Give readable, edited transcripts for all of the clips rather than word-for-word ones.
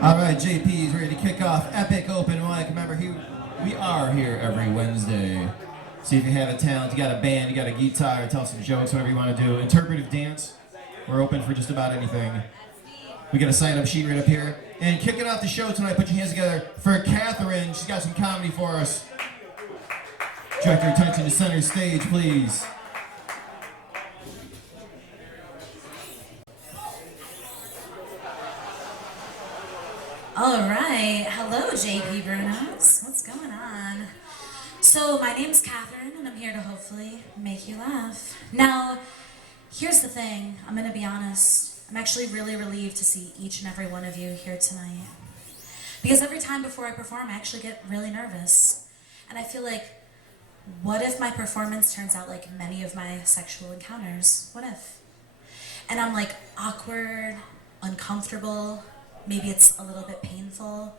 All right, JP is ready to kick off Epic Open Mic. Remember, we are here every Wednesday. See if you have a talent, you got a band, you got a guitar, tell some jokes, whatever you want to do. Interpretive dance, we're open for just about anything. We got a sign-up sheet right up here. And kicking off the show tonight, put your hands together for Katherine. She's got some comedy for us. Direct your attention to center stage, please. All right, hello JP Brunos, what's going on? So my name's Katherine and I'm here to hopefully make you laugh. Now, here's the thing, I'm gonna be honest, I'm actually really relieved to see each and every one of you here tonight. Because every time before I perform, I actually get really nervous. And I feel like, what if my performance turns out like many of my sexual encounters? What if? And I'm like awkward, uncomfortable, maybe it's a little bit painful.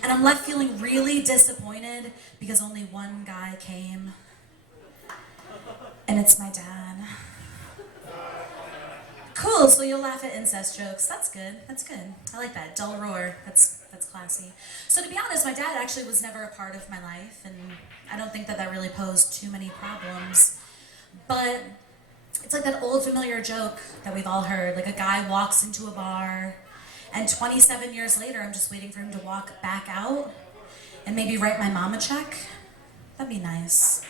And I'm left feeling really disappointed because only one guy came. And it's my dad. Cool, so you'll laugh at incest jokes. That's good, that's good. I like that, dull roar, that's classy. So to be honest, my dad actually was never a part of my life, and I don't think that really posed too many problems. But it's like that old familiar joke that we've all heard, like a guy walks into a bar, and 27 years later, I'm just waiting for him to walk back out and maybe write my mom a check. That'd be nice.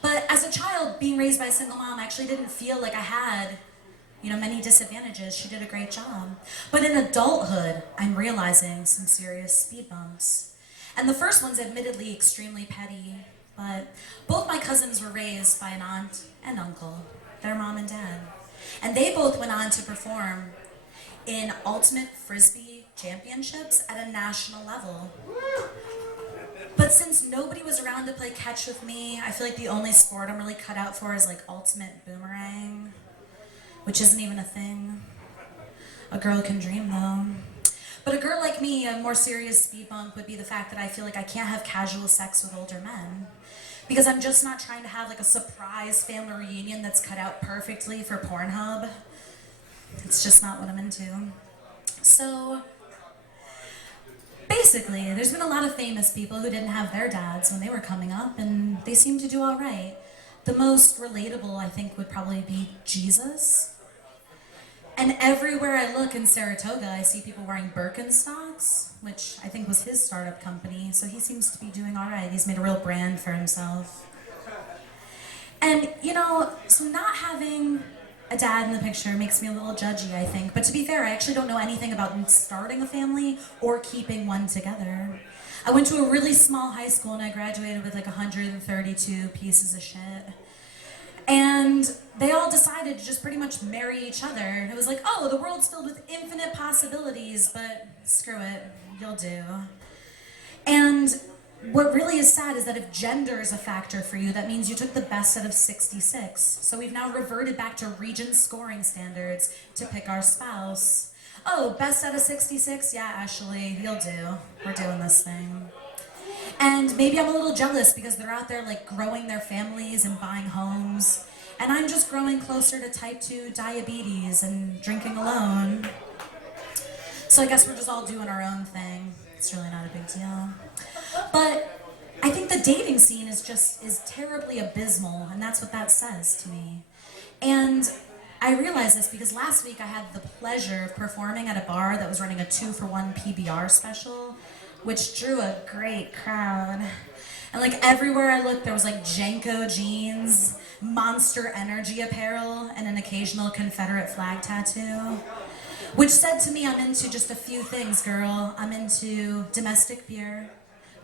But as a child, being raised by a single mom, I actually didn't feel like I had, many disadvantages. She did a great job. But in adulthood, I'm realizing some serious speed bumps. And the first one's admittedly extremely petty, but both my cousins were raised by an aunt and uncle, their mom and dad. And they both went on to perform in ultimate frisbee championships at a national level. But since nobody was around to play catch with me, I feel like the only sport I'm really cut out for is like ultimate boomerang, which isn't even a thing. A girl can dream though. But a girl like me, a more serious speed bump would be the fact that I feel like I can't have casual sex with older men. Because I'm just not trying to have like a surprise family reunion that's cut out perfectly for Pornhub. It's just not what I'm into. So, basically, there's been a lot of famous people who didn't have their dads when they were coming up, and they seem to do all right. The most relatable, I think, would probably be Jesus. And everywhere I look in Saratoga, I see people wearing Birkenstocks, which I think was his startup company, so he seems to be doing all right. He's made a real brand for himself. And, so not having a dad in the picture makes me a little judgy, I think. But to be fair, I actually don't know anything about starting a family or keeping one together. I went to a really small high school and I graduated with like 132 pieces of shit. And they all decided to just pretty much marry each other. It was like, oh, the world's filled with infinite possibilities, but screw it, you'll do. And what really is sad is that if gender is a factor for you, that means you took the best out of 66. So we've now reverted back to region scoring standards to pick our spouse. Oh, best out of 66? Yeah, Ashley, you'll do. We're doing this thing. And maybe I'm a little jealous because they're out there like growing their families and buying homes. And I'm just growing closer to type 2 diabetes and drinking alone. So I guess we're just all doing our own thing. It's really not a big deal. But I think the dating scene is terribly abysmal, and that's what that says to me. And I realize this because last week I had the pleasure of performing at a bar that was running a 2-for-1 PBR special, which drew a great crowd. And like everywhere I looked, there was like Janko jeans, Monster Energy apparel, and an occasional Confederate flag tattoo. Which said to me, I'm into just a few things, girl. I'm into domestic beer,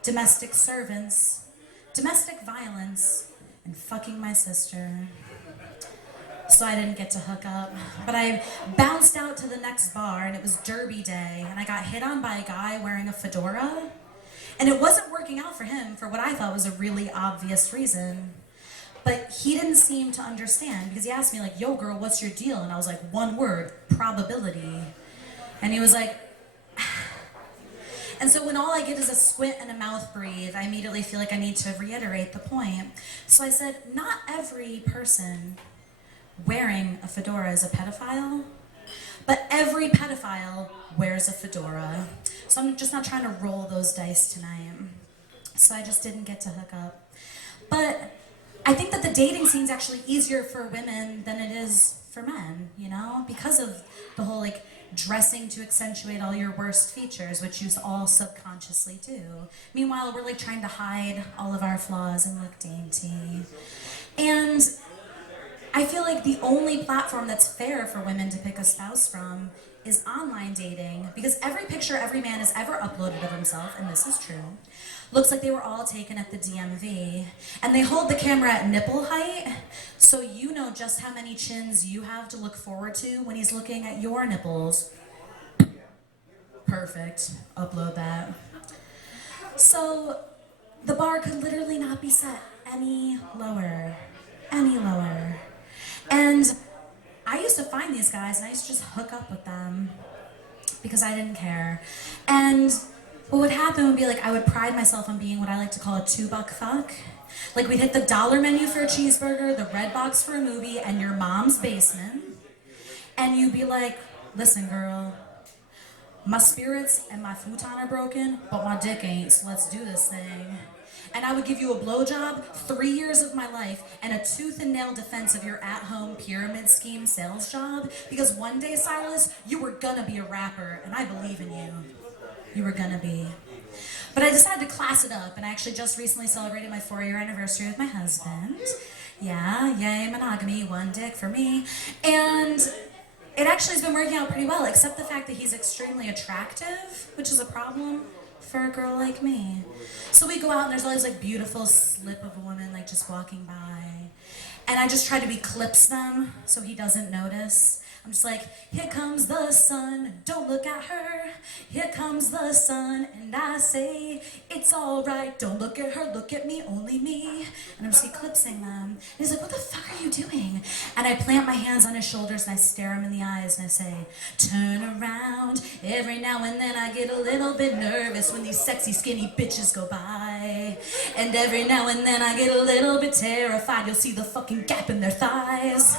domestic servants, domestic violence, and fucking my sister. So I didn't get to hook up. But I bounced out to the next bar, and it was Derby Day, and I got hit on by a guy wearing a fedora. And it wasn't working out for him for what I thought was a really obvious reason. But he didn't seem to understand because he asked me like, yo girl, what's your deal? And I was like, one word, probability. And he was like, and so when all I get is a squint and a mouth breathe, I immediately feel like I need to reiterate the point. So I said, not every person wearing a fedora is a pedophile, but every pedophile wears a fedora. So I'm just not trying to roll those dice tonight. So I just didn't get to hook up. But I think that the dating scene's actually easier for women than it is for men, you know? Because of the whole like dressing to accentuate all your worst features, which you all subconsciously do. Meanwhile, we're like trying to hide all of our flaws and look dainty. And I feel like the only platform that's fair for women to pick a spouse from is online dating, because every picture every man has ever uploaded of himself, and this is true, looks like they were all taken at the DMV. And they hold the camera at nipple height, so you know just how many chins you have to look forward to when he's looking at your nipples. Perfect. Upload that. So the bar could literally not be set any lower. Any lower. And I used to find these guys and I used to just hook up with them because I didn't care. And what would happen would be like I would pride myself on being what I like to call a $2 fuck. Like we'd hit the dollar menu for a cheeseburger, the red box for a movie, and your mom's basement. And you'd be like, listen girl, my spirits and my futon are broken, but my dick ain't, so let's do this thing. And I would give you a blowjob, 3 years of my life, and a tooth and nail defense of your at-home pyramid scheme sales job, because one day, Silas, you were gonna be a rapper, and I believe in you. You were gonna be. But I decided to class it up, and I actually just recently celebrated my 4-year anniversary with my husband. Yeah, yay, monogamy, one dick for me. And it actually has been working out pretty well, except the fact that he's extremely attractive, which is a problem for a girl like me. So we go out and there's always like beautiful slip of a woman like just walking by. And I just try to eclipse them so he doesn't notice. I'm just like, here comes the sun, don't look at her. Here comes the sun, and I say, it's all right. Don't look at her, look at me, only me. And I'm just eclipsing them. And he's like, what the fuck are you doing? And I plant my hands on his shoulders and I stare him in the eyes and I say, turn around. Every now and then I get a little bit nervous when these sexy skinny bitches go by. And every now and then I get a little bit terrified. You'll see the fucking gap in their thighs.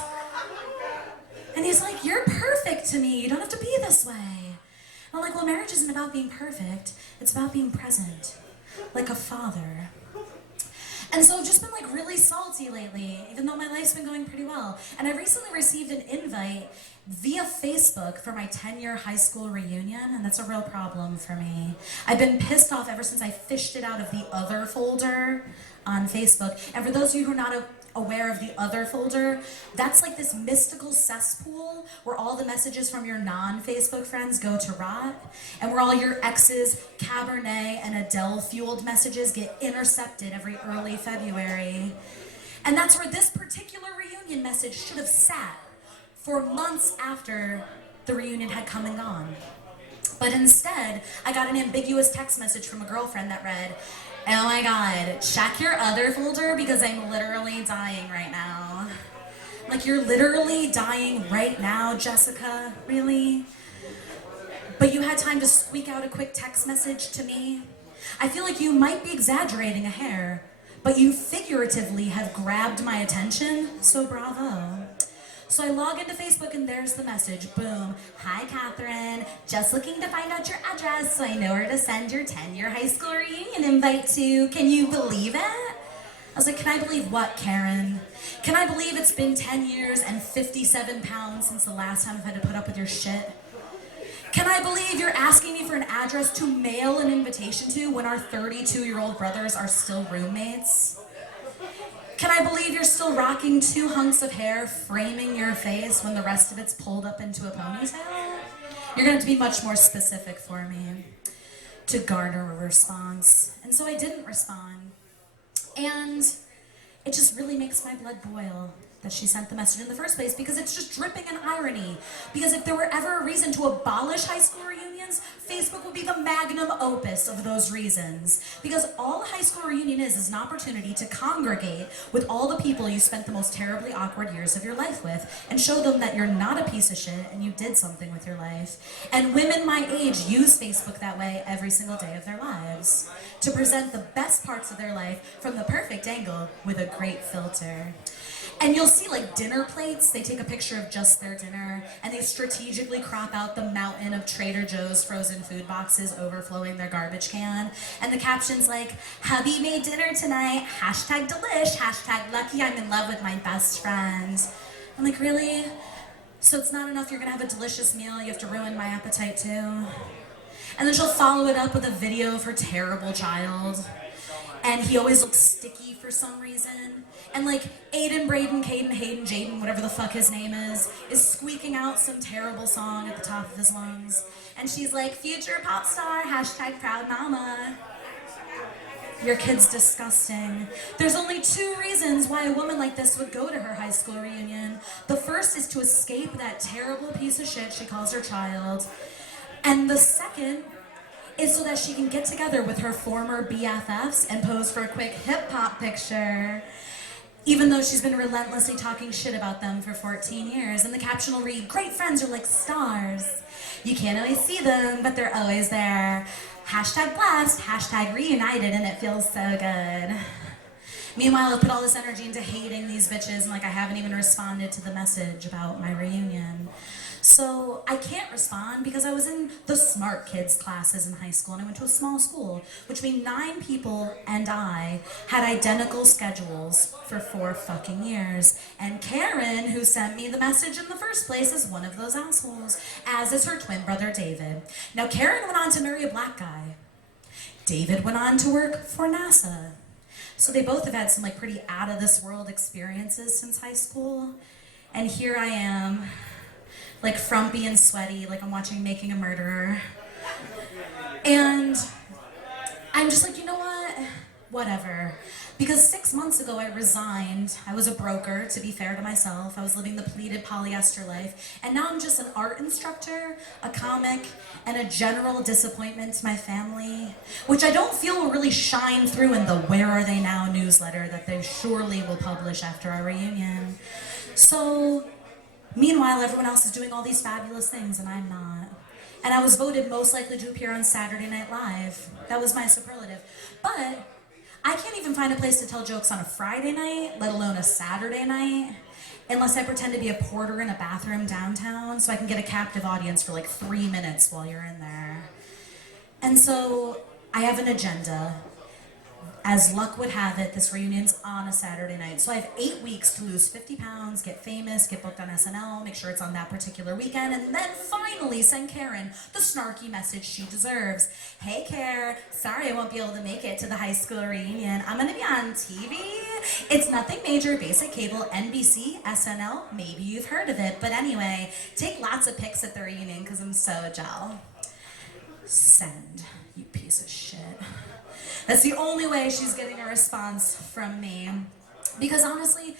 And he's like, you're perfect to me. You don't have to be this way. And I'm like, well, marriage isn't about being perfect. It's about being present, like a father. And so I've just been like really salty lately, even though my life's been going pretty well. And I recently received an invite via Facebook for my 10-year high school reunion, and that's a real problem for me. I've been pissed off ever since I fished it out of the other folder on Facebook. And for those of you who are not aware of the other folder, that's like this mystical cesspool where all the messages from your non-Facebook friends go to rot, and where all your exes, Cabernet and Adele-fueled messages get intercepted every early February. And that's where this particular reunion message should have sat for months after the reunion had come and gone. But instead, I got an ambiguous text message from a girlfriend that read, oh my god, check your other folder because I'm literally dying right now. Like, you're literally dying right now, Jessica? Really? But you had time to squeak out a quick text message to me? I feel like you might be exaggerating a hair, but you figuratively have grabbed my attention, so bravo. So I log into Facebook and there's the message. Boom. Hi, Katherine. Just looking to find out your address so I know where to send your 10-year high school reunion invite to. Can you believe it? I was like, can I believe what, Karen? Can I believe it's been 10 years and 57 pounds since the last time I've had to put up with your shit? Can I believe you're asking me for an address to mail an invitation to when our 32-year-old brothers are still roommates? Can I believe you're still rocking 2 hunks of hair framing your face when the rest of it's pulled up into a ponytail? You're going to have to be much more specific for me to garner a response. And so I didn't respond. And it just really makes my blood boil that she sent the message in the first place, because it's just dripping in irony. Because if there were ever a reason to abolish high school reunions, Facebook would be the magnum opus of those reasons. Because all a high school reunion is an opportunity to congregate with all the people you spent the most terribly awkward years of your life with, and show them that you're not a piece of shit and you did something with your life. And women my age use Facebook that way every single day of their lives, to present the best parts of their life from the perfect angle with a great filter. And you'll see like dinner plates, they take a picture of just their dinner, and they strategically crop out the mountain of Trader Joe's those frozen food boxes overflowing their garbage can. And the caption's like, hubby made dinner tonight, hashtag delish, hashtag lucky I'm in love with my best friend. I'm like, really? So it's not enough you're gonna have a delicious meal, you have to ruin my appetite too? And then she'll follow it up with a video of her terrible child. And he always looks sticky for some reason. And like Aiden, Braden, Caden, Hayden, Jaden, whatever the fuck his name is squeaking out some terrible song at the top of his lungs. And she's like, future pop star, hashtag proud mama. Your kid's disgusting. There's only 2 reasons why a woman like this would go to her high school reunion. The first is to escape that terrible piece of shit she calls her child. And the second is so that she can get together with her former BFFs and pose for a quick hip-hop picture, even though she's been relentlessly talking shit about them for 14 years. And the caption will read, great friends are like stars. You can't always see them, but they're always there. Hashtag blessed, hashtag reunited, and it feels so good. Meanwhile, I've put all this energy into hating these bitches, and like I haven't even responded to the message about my reunion. So I can't respond because I was in the smart kids classes in high school and I went to a small school, which means 9 people and I had identical schedules for 4 fucking years. And Karen, who sent me the message in the first place, is one of those assholes, as is her twin brother David. Now Karen went on to marry a black guy. David went on to work for NASA. So they both have had some like pretty out of this world experiences since high school. And here I am, like frumpy and sweaty, like I'm watching Making a Murderer. And I'm just like, you know what? Whatever. Because 6 months ago I resigned. I was a broker, to be fair to myself. I was living the pleated polyester life. And now I'm just an art instructor, a comic, and a general disappointment to my family, which I don't feel will really shine through in the Where Are They Now newsletter that they surely will publish after our reunion. So, meanwhile, everyone else is doing all these fabulous things and I'm not. And I was voted most likely to appear on Saturday Night Live. That was my superlative. But I can't even find a place to tell jokes on a Friday night, let alone a Saturday night, unless I pretend to be a porter in a bathroom downtown so I can get a captive audience for like 3 minutes while you're in there. And so I have an agenda. As luck would have it, this reunion's on a Saturday night. So I have 8 weeks to lose 50 pounds, get famous, get booked on SNL, make sure it's on that particular weekend, and then finally send Karen the snarky message she deserves. Hey, Karen, sorry I won't be able to make it to the high school reunion. I'm gonna be on TV. It's nothing major, basic cable, NBC, SNL, maybe you've heard of it. But anyway, take lots of pics at the reunion because I'm so gel. Send, you piece of shit. That's the only way she's getting a response from me. Because honestly,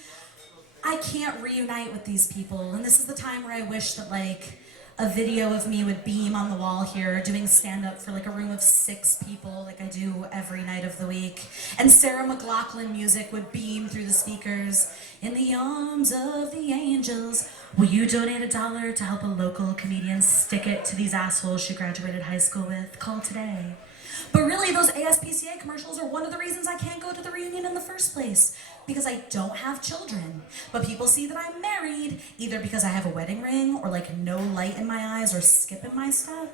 I can't reunite with these people. And this is the time where I wish that like a video of me would beam on the wall here doing stand-up for like a room of 6 people like I do every night of the week. And Sarah McLachlan music would beam through the speakers. In the arms of the angels, will you donate $1 to help a local comedian stick it to these assholes she graduated high school with? Call today. But really, those ASPCA commercials are one of the reasons I can't go to the reunion in the first place. Because I don't have children. But people see that I'm married, either because I have a wedding ring, or like no light in my eyes, or skip in my step.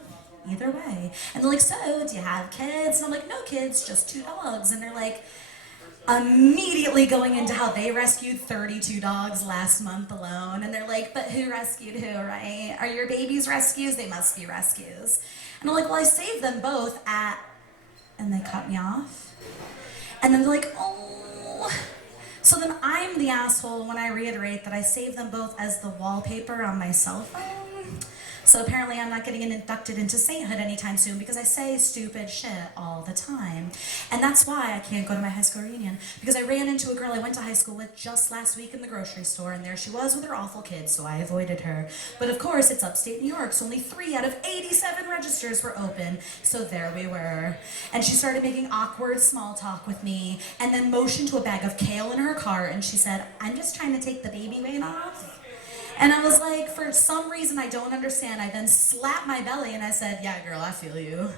Either way. And they're like, so, do you have kids? And I'm like, no kids, just 2 dogs. And they're like, immediately going into how they rescued 32 dogs last month alone. And they're like, but who rescued who, right? Are your babies rescues? They must be rescues. And I'm like, well, I saved them both at... And they cut me off. And then they're like, oh. So then I'm the asshole when I reiterate that I saved them both as the wallpaper on my cell phone. So apparently I'm not getting inducted into sainthood anytime soon because I say stupid shit all the time. And that's why I can't go to my high school reunion. Because I ran into a girl I went to high school with just last week in the grocery store, and there she was with her awful kids, so I avoided her. But of course, it's upstate New York, so only 3 out of 87 registers were open. So there we were. And she started making awkward small talk with me, and then motioned to a bag of kale in her car, and she said, I'm just trying to take the baby weight off. And I was like, for some reason I don't understand, I then slapped my belly and I said, yeah, girl, I feel you.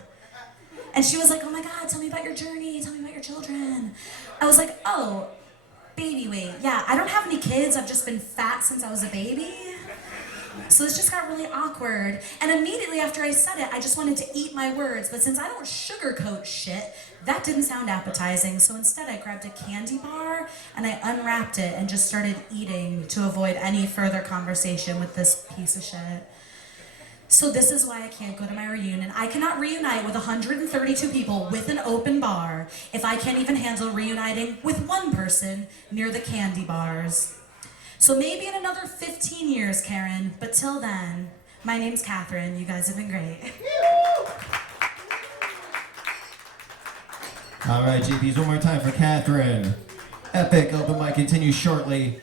And she was like, oh my God, tell me about your journey, tell me about your children. I was like, oh, baby weight. Yeah, I don't have any kids, I've just been fat since I was a baby. So this just got really awkward. And immediately after I said it, I just wanted to eat my words. But since I don't sugarcoat shit, that didn't sound appetizing. So instead, I grabbed a candy bar and I unwrapped it and just started eating to avoid any further conversation with this piece of shit. So this is why I can't go to my reunion. I cannot reunite with 132 people with an open bar if I can't even handle reuniting with one person near the candy bars. So maybe in another 15 years, Karen, but till then, my name's Katherine. You guys have been great. All right, GPs, one more time for Katherine. Epic open mic continues shortly.